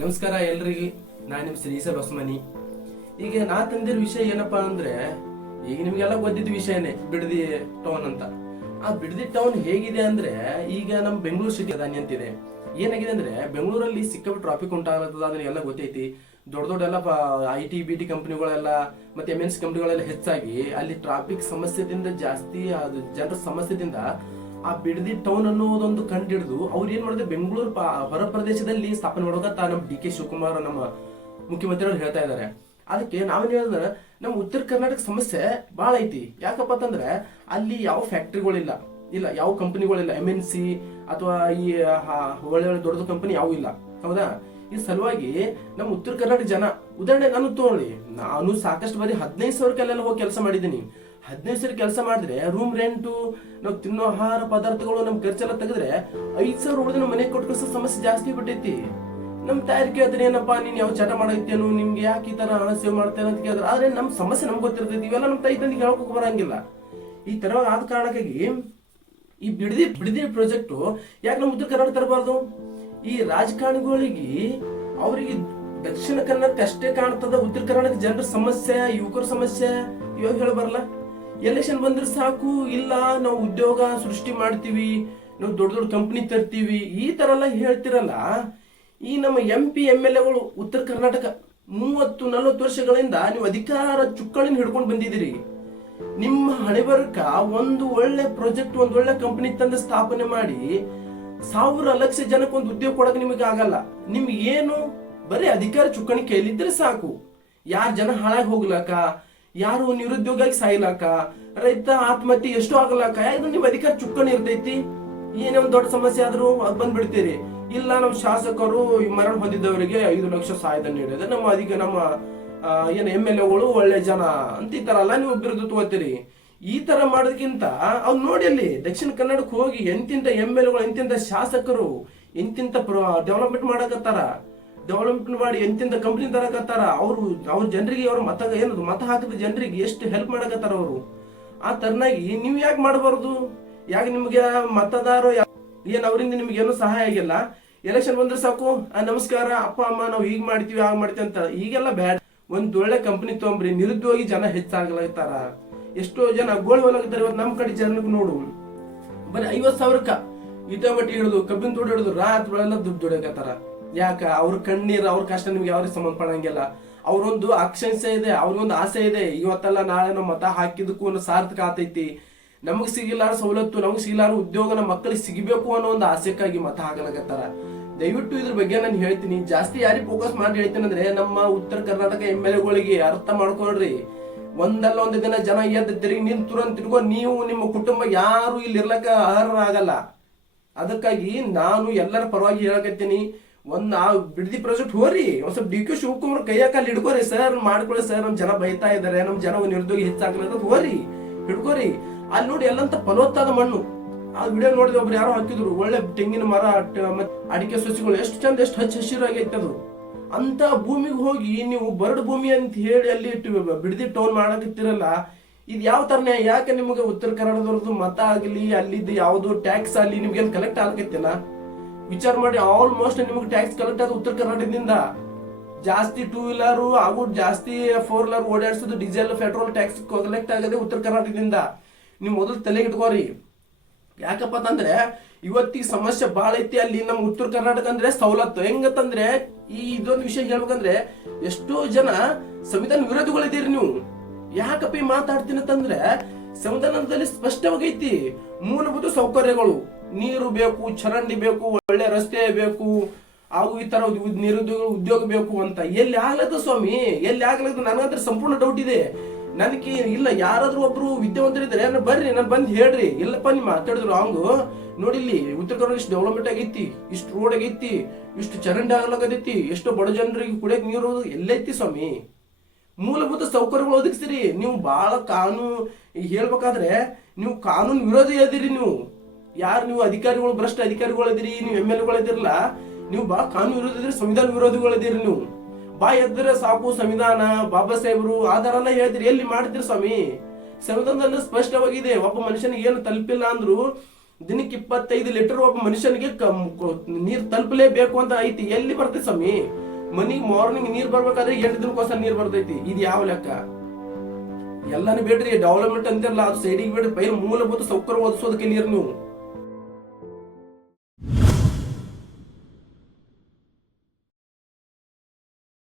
ನಮಸ್ಕಾರ ಎಲ್ರಿಗೆ. ನಾನು ನಿಮ್ಮ ಶ್ರೀಸರ್ ಹೊಸಮನಿ. ಈಗ ನಾ ತಂದಿರೋ ವಿಷಯ ಏನಪ್ಪಾ ಅಂದ್ರೆ, ಈಗ ನಿಮ್ಗೆಲ್ಲ ಗೊತ್ತಿದ್ದ ವಿಷಯನೇ ಬಿಡದಿ ಟೌನ್ ಅಂತ. ಆ ಬಿಡದಿ ಟೌನ್ ಹೇಗಿದೆ ಅಂದ್ರೆ, ಈಗ ನಮ್ಮ ಬೆಂಗಳೂರು ಸಿಟಿ ಅದಾನಿ ಅಂತಿದೆ. ಏನಾಗಿದೆ ಅಂದ್ರೆ, ಬೆಂಗಳೂರಲ್ಲಿ ಸಿಕ್ಕಾಪಟ್ಟೆ ಟ್ರಾಫಿಕ್ ಉಂಟಾಗ್ತದ, ಅದನ್ನೆಲ್ಲ ಗೊತ್ತೈತಿ. ದೊಡ್ಡ ದೊಡ್ಡ ಎಲ್ಲ IT BT ಕಂಪನಿಗಳೆಲ್ಲ ಮತ್ತೆ MNC ಕಂಪನಿಗಳೆಲ್ಲ ಹೆಚ್ಚಾಗಿ ಅಲ್ಲಿ ಟ್ರಾಫಿಕ್ ಸಮಸ್ಯೆದಿಂದ ಜಾಸ್ತಿ ಅದು ಜನರ ಸಮಸ್ಯೆದಿಂದ ಆ ಬಿಡದಿ ಟೌನ್ ಅನ್ನೋದೊಂದು ಕಂಡಿಡಿದು ಅವ್ರು ಏನ್ ಮಾಡಿದ್ರೆ ಬೆಂಗಳೂರು ಹೊರ ಪ್ರದೇಶದಲ್ಲಿ ಸ್ಥಾಪನೆ ಮಾಡೋಕಂತ ನಮ್ಮ DK ಶಿವಕುಮಾರ್ ನಮ್ಮ ಮುಖ್ಯಮಂತ್ರಿಗಳು ಹೇಳ್ತಾ ಇದ್ದಾರೆ. ಅದಕ್ಕೆ ನಾವೇನ್ ಹೇಳಿದ್ರೆ, ನಮ್ಮ ಉತ್ತರ ಕರ್ನಾಟಕ ಸಮಸ್ಯೆ ಬಹಳ ಐತಿ. ಯಾಕಪ್ಪ ಅಂತಂದ್ರೆ ಅಲ್ಲಿ ಯಾವ ಫ್ಯಾಕ್ಟ್ರಿಗಳಿಲ್ಲ, ಯಾವ ಕಂಪನಿಗಳಿಲ್ಲ, MNC ಅಥವಾ ಈ ಒಳ್ಳೆ ಒಳ್ಳೆ ದೊಡ್ಡ ಕಂಪನಿ ಯಾವೂ ಇಲ್ಲ, ಹೌದಾ? ಈ ಸಲುವಾಗಿ ನಮ್ಮ ಉತ್ತರ ಕರ್ನಾಟಕ ಜನ, ಉದಾಹರಣೆ ನಾನು ತಗೊಳ್ಳಿ, ನಾನು ಸಾಕಷ್ಟು ಬಾರಿ 15,000 ಹೋಗಿ ಕೆಲಸ ಮಾಡಿದ್ದೀನಿ. 15,000 ಕೆಲಸ ಮಾಡಿದ್ರೆ ರೂಮ್ ರೆಂಟು, ನಾವು ತಿನ್ನೋ ಆಹಾರ ಪದಾರ್ಥಗಳು, ನಮ್ ಖರ್ಚೆಲ್ಲ ತೆಗೆದ್ರೆ 5,000 ಉಳಿದ ನಮ್ಮ ಮನೆಗೆ ಕೊಟ್ಟು ಸಮಸ್ಯೆ ಜಾಸ್ತಿ ಬಿಟ್ಟೈತಿ. ನಮ್ ತಾಯಿರ್ ಕೇಳಿದ್ರೆ, ಏನಪ್ಪಾ ನೀನ್ ಯಾವ ಚಟ ಮಾಡೈತೇನು, ನಿಮ್ಗೆ ಯಾಕೆ ಈ ತರ ಹಣ ಸೇವ್ ಮಾಡ್ತೇನೆ ಅಂತ ಕೇಳಿದ್ರೆ, ಆದ್ರೆ ನಮ್ ಸಮಸ್ಯೆ ನಮ್ಗೆ ಗೊತ್ತಿರ್ತೈತಿ. ಇವೆಲ್ಲ ನಮ್ ತಾಯಿ ತಂದಿಗೆ ಹೇಳ್ಕೊಕ್ ಬರಂಗಿಲ್ಲ. ಈ ತರ ಆದ ಕಾರಣಕ್ಕಾಗಿ ಈ ಬಿಡದಿ ಪ್ರಾಜೆಕ್ಟ್ ಯಾಕೆ ನಮ್ಮ ಉತ್ತರ ಕರ್ನಾಟಕ ತರಬಾರ್ದು? ಈ ರಾಜಕಾರಣಿಗಳಿಗೆ ಅವರಿಗೆ ದಕ್ಷಿಣ ಕನ್ನಡಕ್ಕೆ ಅಷ್ಟೇ ಕಾಣ್ತದ, ಉತ್ತರ ಕರ್ನಾಟಕ ಜನರ ಸಮಸ್ಯೆ, ಯುವಕರ ಸಮಸ್ಯೆ ಇವಾಗ ಹೇಳಬಾರಲ್ಲ. ಎಲೆಕ್ಷನ್ ಬಂದ್ರೆ ಸಾಕು, ಇಲ್ಲ ನಾವು ಉದ್ಯೋಗ ಸೃಷ್ಟಿ ಮಾಡ್ತೀವಿ, ನಾವು ದೊಡ್ಡ ದೊಡ್ಡ ಕಂಪನಿ ತರ್ತೀವಿ, ಈ ತರ ಎಲ್ಲ ಹೇಳ್ತಿರಲ್ಲ. ಈ ನಮ್ಮ MP MLAಗಳು ಉತ್ತರ ಕರ್ನಾಟಕ 30-40 ವರ್ಷಗಳಿಂದ ನೀವು ಅಧಿಕಾರ ಚುಕ್ಕಾಣಿನ ಹಿಡ್ಕೊಂಡು ಬಂದಿದ್ದೀರಿ. ನಿಮ್ಮ ಹಣೆ ಬರಕ ಒಂದು ಒಳ್ಳೆ ಪ್ರಾಜೆಕ್ಟ್, ಒಂದು ಒಳ್ಳೆ ಕಂಪನಿ ತಂದು ಸ್ಥಾಪನೆ ಮಾಡಿ 1,000 ಲಕ್ಷ ಜನಕ್ಕೆ ಒಂದು ಉದ್ಯೋಗ ಕೊಡಕ್ಕೆ ನಿಮಗೆ ಆಗಲ್ಲ. ನಿಮ್ಗೆ ಏನು ಬರೀ ಅಧಿಕಾರ ಚುಕ್ಕಾಣಿ ಕೈಲಿದ್ರೆ ಸಾಕು. ಯಾರು ಜನ ಹಾಳಾಗಿ ಹೋಗ್ಲಾಕ, ಯಾರು ನಿರುದ್ಯೋಗ ಸಾಯ್ಲಾಕ, ರೈತ ಆತ್ಮಹತ್ಯೆ ಎಷ್ಟು ಆಗ್ಲಾಕ, ಯಾರು ನಿಮ್ ಅಧಿಕಾರ ಚುಕ್ಕಾಣಿ ಇರ್ತೈತಿ. ಏನೇ ಒಂದ್ ದೊಡ್ಡ ಸಮಸ್ಯೆ ಆದ್ರೂ ಅದ್ ಬಂದ್ಬಿಡ್ತೀರಿ. ಇಲ್ಲ ನಮ್ಮ ಶಾಸಕರು ಮರಣ ಹೊಂದಿದ್ದವರಿಗೆ 5 ಲಕ್ಷ ಸಹಾಯಧನ ನೀಡಿದೆ, ನಮ್ಮ ಏನು MLAಗಳು ಒಳ್ಳೆ ಜನ ಅಂತಿತ್ತಾರಲ್ಲ, ನೀವು ಬಿರುದು ತಗೋತೀರಿ. ಈ ತರ ಮಾಡೋದಕ್ಕಿಂತ ಅವ್ರು ನೋಡಿ, ಅಲ್ಲಿ ದಕ್ಷಿಣ ಕನ್ನಡಕ್ಕೆ ಹೋಗಿ ಎಂತಿಂತ MLAಗಳು, ಎಂತಿಂತ ಶಾಸಕರು ಎಂತಿಂತ ಡೆವಲಪ್ಮೆಂಟ್ ಮಾಡಕತ್ತಾರ, ಡೆವಲಪ್ಮೆಂಟ್ ಮಾಡಿ ಎಂತಿಂತ ಕಂಪ್ನಿ ತರಕತ್ತಾರ. ಅವ್ರ ಜನರಿಗೆ, ಅವ್ರ ಮತ ಹಾಕಿದ ಜನರಿಗೆ ಎಷ್ಟು ಹೆಲ್ಪ್ ಮಾಡಕತ್ತಾರ ಅವರು. ಆ ತರನಾಗಿ ನೀವು ಯಾಕೆ ಮಾಡಬಾರ್ದು? ಯಾಕೆ ನಿಮ್ಗೆ ಮತದಾರ ಏನ್ ಅವರಿಂದ ನಿಮ್ಗೆ ಏನೂ ಸಹಾಯ ಆಗಿಲ್ಲ? ಎಲೆಕ್ಷನ್ ಬಂದ್ರೆ ಸಾಕು, ನಮಸ್ಕಾರ ಅಪ್ಪ ಅಮ್ಮ ನಾವು ಹೀಗ್ ಮಾಡ್ತೀವಿ ಹಾಗೆ ಮಾಡ್ತೀವಿ ಅಂತ. ಈಗೆಲ್ಲ ಬ್ಯಾಡ್. ಒಂದ್ ಒಳ್ಳೆ ಕಂಪನಿ ತಗೊಂಬ್ರಿ. ನಿರುದ್ಯೋಗಿ ಜನ ಹೆಚ್ಚಾಗ್ಲಾಗ್ತಾರ, ಎಷ್ಟೋ ಜನ ಗೋಳ್ ಹೋಗ್ಲಾಗ್ತಾರೆ. ಇವತ್ತು ನಮ್ ಕಡೆ ಜನಕ್ಕೆ ನೋಡು, ಬರೀ 50,000 ಇಟಮಟಿ ಹಿಡಿದು ಕಬ್ಬಿನ ತೋಟ ಹಿಡಿದು ರಾತ್ರಿ ಬೆಳೆಲ್ಲ ದುಡ್ಡು ದುಡಿಯಕತ್ತಾರ. ಯಾಕ? ಅವ್ರ ಕಣ್ಣೀರ್, ಅವ್ರ ಕಷ್ಟ ನಿಮ್ಗೆ ಯಾವ್ರಿಗೆ ಸಂಬಂಧಪಡಂಗಿಲ್ಲ. ಅವ್ರೊಂದು ಆಕಾಂಕ್ಷೆ ಇದೆ, ಅವ್ರಿಗೊಂದು ಆಸೆ ಇದೆ, ಇವತ್ತಲ್ಲ ನಾಳೆ ನಾವು ಮತ ಹಾಕಿದಕ್ಕೂ ಒಂದು ಸಾರ್ಥಕ ಆತೈತಿ, ನಮಗ್ ಸಿಗಿಲಾರ ಸವಲತ್ತು, ನಮಗ್ ಸಿಗಿಲಾರ ಉದ್ಯೋಗ ನಮ್ಮ ಮಕ್ಕಳಿಗೆ ಸಿಗಬೇಕು ಅನ್ನೋ ಒಂದು ಆಸೆಕ್ಕಾಗಿ ಮತ ಹಾಕಲಾಗತ್ತಾರ. ದಯವಿಟ್ಟು ಇದ್ರ ಬಗ್ಗೆ ನಾನು ಹೇಳ್ತೀನಿ. ಜಾಸ್ತಿ ಯಾರಿಗೆ ಫೋಕಸ್ ಮಾಡಿ ಹೇಳ್ತೀನಿ ಅಂದ್ರೆ, ನಮ್ಮ ಉತ್ತರ ಕರ್ನಾಟಕ MLAಗಳಿಗೆ ಅರ್ಥ ಮಾಡ್ಕೊಳ್ರಿ. ಒಂದಲ್ಲ ಒಂದು ದಿನ ಜನ ಎದ್ದು ತಿರುಗಿ ನಿಂತು ತುರಂತ ತಿರ್ಗೋ, ನೀವು ನಿಮ್ಮ ಕುಟುಂಬ ಯಾರು ಇಲ್ಲಿ ಇರ್ಲಕ್ಕ ಅರ್ಹರಾಗಲ್ಲ. ಅದಕ್ಕಾಗಿ ನಾನು ಎಲ್ಲರ ಪರವಾಗಿ ಹೇಳಕತ್ತೀನಿ, ಆ ಬಿಡದಿ ಪ್ರಾಜೆಕ್ಟ್ ಹೋರಿ, ಒಂದ್ ಸ್ವಲ್ಪ DK ಶಿವಕುಮಾರ್ ಕೈಯಾಕಲ್ಲಿ ಹಿಡ್ಕೋರಿ. ಸರ್ ಮಾಡ್ಕೊಳ್ಳಿ ಸರ್, ನಮ್ ಜನ ಬೈತಾ ಇದಾರೆ, ನಮ್ ಜನ ನಿರುದ್ಯೋಗಿ ಹೆಚ್ಚಾಗ್ಲದ, ಹೋರಿ ಹಿಡ್ಕೋರಿ. ಅಲ್ಲಿ ನೋಡಿ ಎಲ್ಲಂತ ಫಲವತ್ತಾದ ಮಣ್ಣು. ಆ ವಿಡಿಯೋ ನೋಡಿದ ಒಬ್ರು ಯಾರೋ ಹಾಕಿದ್ರು, ಒಳ್ಳೆ ತೆಂಗಿನ ಮರ, ಅಡಿಕೆ ಸಸಿಗಳು ಎಷ್ಟು ಚಂದ, ಎಷ್ಟು ಹಸಿರಾಗೈತೆ ಅದು. ಅಂತ ಭೂಮಿಗೆ ಹೋಗಿ ನೀವು ಬರಡು ಭೂಮಿ ಅಂತ ಹೇಳಿ ಅಲ್ಲಿ ಬಿಡದಿ ಟೌನ್ ಮಾಡಕತ್ತಿರಲ್ಲ, ಇದು ಯಾವ ತರನೇ? ಯಾಕೆ ನಿಮಗೆ ಉತ್ತರ ಕನ್ನಡದವ್ರದ್ದು ಮತ ಆಗಲಿ, ಅಲ್ಲಿದ್ದು ಯಾವ್ದು ಟ್ಯಾಕ್ಸ್ ಅಲ್ಲಿ ನಿಮ್ಗೆ ಏನ್ ಕಲೆಕ್ಟ್ ಆಗತ್ತಿಲ್ಲ? ವಿಚಾರ ಮಾಡಿ. ಆಲ್ಮೋಸ್ಟ್ ನಿಮ್ಗೆ ಟ್ಯಾಕ್ಸ್ ಕಲೆಕ್ಟ್ ಆದ ಉತ್ತರ ಕರ್ನಾಟಕದಿಂದ. ಜಾಸ್ತಿ 2 ವೀಲರ್ ಹಾಗೂ ಜಾಸ್ತಿ 4 ವೀಲರ್ ಓಡಾಡಿಸೋದು, ಡೀಸೆಲ್ ಪೆಟ್ರೋಲ್ ಟ್ಯಾಕ್ಸ್ ಕಲೆಕ್ಟ್ ಆಗದೆ ಉತ್ತರ ಕರ್ನಾಟಕದಿಂದ. ನೀವು ಮೊದಲು ತಲೆಗೆ ಇಟ್ಕೋರಿ. ಯಾಕಪ್ಪ ಅಂತಂದ್ರೆ ಇವತ್ತಿಗೆ ಸಮಸ್ಯೆ ಬಾಳ ಐತಿ ಅಲ್ಲಿ ನಮ್ಮ ಉತ್ತರ ಕರ್ನಾಟಕ ಅಂದ್ರೆ ಸವಲತ್ತು. ಹೆಂಗಂತಂದ್ರೆ ಇದೊಂದು ವಿಷಯ ಹೇಳ್ಬೇಕಂದ್ರೆ, ಎಷ್ಟೋ ಜನ ಸಂವಿಧಾನ ವಿರೋಧಿಗಳಿದ್ದೀರಿ ನೀವು. ಯಾಕಪ್ಪ ಈ ಮಾತಾಡ್ತೀನಿ ಅಂತಂದ್ರೆ, ಸಂವಿಧಾನದಲ್ಲಿ ಸ್ಪಷ್ಟವಾಗೈತಿ, ಮೂಲಭೂತ ಸೌಕರ್ಯಗಳು, ನೀರು ಬೇಕು, ಚರಂಡಿ ಬೇಕು, ಒಳ್ಳೆ ರಸ್ತೆ ಬೇಕು, ಹಾಗೂ ಈ ತರ ಉದ್ಯೋಗ ಬೇಕು ಅಂತ. ಎಲ್ಲಿ ಆಗ್ಲದ ಸ್ವಾಮಿ, ಎಲ್ಲಿ ಆಗ್ಲದ? ನನಗಂದ್ರೆ ಸಂಪೂರ್ಣ ಡೌಟ್ ಇದೆ. ನನಗೆ ಇಲ್ಲ, ಯಾರಾದ್ರೂ ಒಬ್ರು ವಿದ್ಯಾವಂತರಿದ್ರೆ ಬರ್ರಿ, ನಾನು ಬಂದ್ ಹೇಳ್ರಿ. ಇಲ್ಲಪ್ಪ ನೀವು ಮಾತಾಡಿದ್ರು ಹಂಗು ನೋಡಿ, ಇಲ್ಲಿ ಉತ್ತರ ಕನ್ನಡ ಇಷ್ಟು ಡೆವಲಪ್ಮೆಂಟ್ ಆಗೈತಿ, ಇಷ್ಟು ರೋಡ್ ಆಗೈತಿ, ಇಷ್ಟು ಚರಂಡಿ ಆಗ್ಲಾಗೈತಿ, ಎಷ್ಟೋ ಬಡ ಜನರಿಗೆ ಕುಡಿಯಕ್ ನೀರು ಎಲ್ಲೈತಿ ಸ್ವಾಮಿ. ಮೂಲಭೂತ ಸೌಕರ್ಯಗಳು ಒದಗಿಸ್ತೀರಿ. ನೀವು ಬಹಳ ಹೇಳ್ಬೇಕಾದ್ರೆ ನೀವು ಕಾನೂನು ವಿರೋಧಿ ಅದಿರಿ. ನೀವು ಅಧಿಕಾರಿಗಳು, ಭ್ರಷ್ಟ ಅಧಿಕಾರಿಗಳು ಇದಿರಿ, ನೀವು MLAಗಳು ಇದಿರಲ್ಲ, ನೀವು ಬಹಳ ಕಾನೂನು ವಿರೋಧಿ ಇದ್ರಿ, ಸಂವಿಧಾನ ವಿರೋಧಿಗಳು ಇದ್ದೀರಿ. ನೀವು ಬಾ ಎದ್ರೆ ಸಾಕು ಸಂವಿಧಾನ, ಬಾಬಾ ಸಾಹೇಬ್ರು ಆಧಾರ ಹೇಳ್ತೀರಿ. ಎಲ್ಲಿ ಮಾಡ್ತೀರಿ ಸ್ವಾಮಿ? ಸಂವಿಧಾನದಲ್ಲಿ ಸ್ಪಷ್ಟವಾಗಿದೆ, ಒಬ್ಬ ಮನುಷ್ಯನಿಗೆ ಏನು ತಲುಪಿಲ್ಲ ಅಂದ್ರು ದಿನಕ್ಕೆ 25 ಲೀಟರ್ ಒಬ್ಬ ಮನುಷ್ಯನಿಗೆ ನೀರು ತಲುಪಲೇಬೇಕು ಅಂತ ಐತಿ. ಎಲ್ಲಿ ಬರ್ತದೆ ಸ್ವಾಮಿ? ಮನಿಗ್ ಮಾರ್ನಿಂಗ್ ನೀರ್ ಬರ್ಬೇಕಾದ್ರೆ 8 ದಿನಕ್ಕೋಸ್ಕರ ನೀರ್ ಬರ್ತೈತಿ. ಇದು ಯಾವ ಲೆಕ್ಕ? ಎಲ್ಲಾನು ಬೇಡ್ರಿ ಡೆವಲಪ್ಮೆಂಟ್ ಅಂತಿರಲ್ಲ, ಅದು ಸೈಡಿಗೆ ಬೇಡ್ರಿ, ಮೂಲಭೂತ ಸೌಕರ್ಯ ಒದಗಿಸೋದಕ್ಕೆ ನೀರು ನೀವು